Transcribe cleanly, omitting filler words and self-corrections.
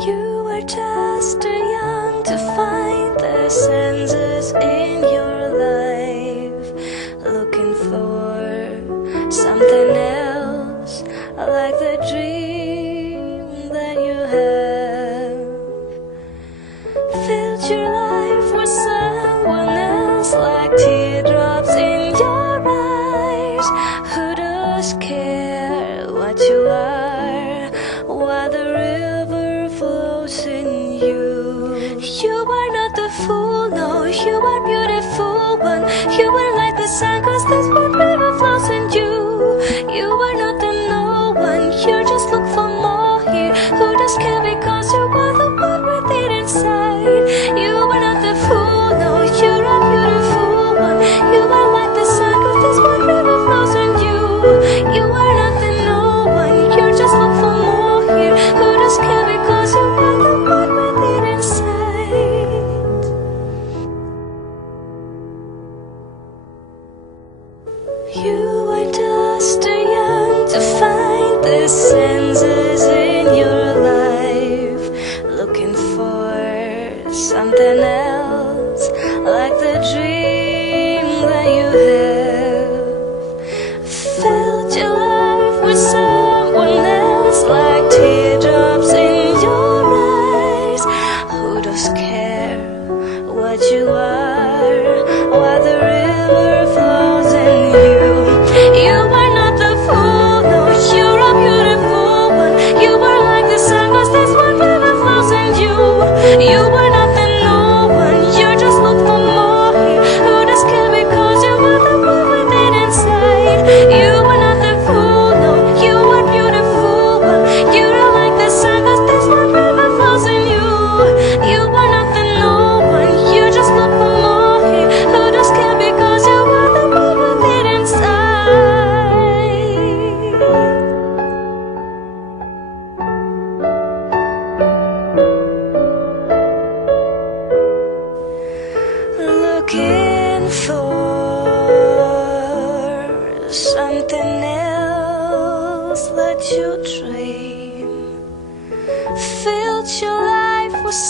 You were just too young to find the senses in your life, looking for something else, like the dream that you have. Filled your life with someone else, like teardrops in your eyes. Who does care what you are, while the river flows in you? You are not the fool, no, you are beautiful one. You are like the sun, 'cause that's what river flows in you. You are not the no one, you just look for more here. Who does care, because you are the one with it inside. You are not the fool, no, you're a beautiful one. You are like the sun, 'cause that's what river flows in you. You are not the no one, you just look for more here. Who does care, because you are the one with it inside. You are just too young to find the senses in your life, looking for something else, like the dream that you have. Filled your life with someone else, like teardrops in your eyes. Who does care what you are, while the river flows in you? You are not the fool, no, you're a beautiful one. You are like the sun, 'cause that's what river flows in you. You are not the no one, you just look for more here. Who does care, because you are the one with it inside. You are not the fool, no, you are beautiful one. You are like the sun, 'cause that's what river flows in you. You are not the no one, you just look for more here. Who does care, because you are the one with it inside. Looking for something else, let you dream. Filled your life with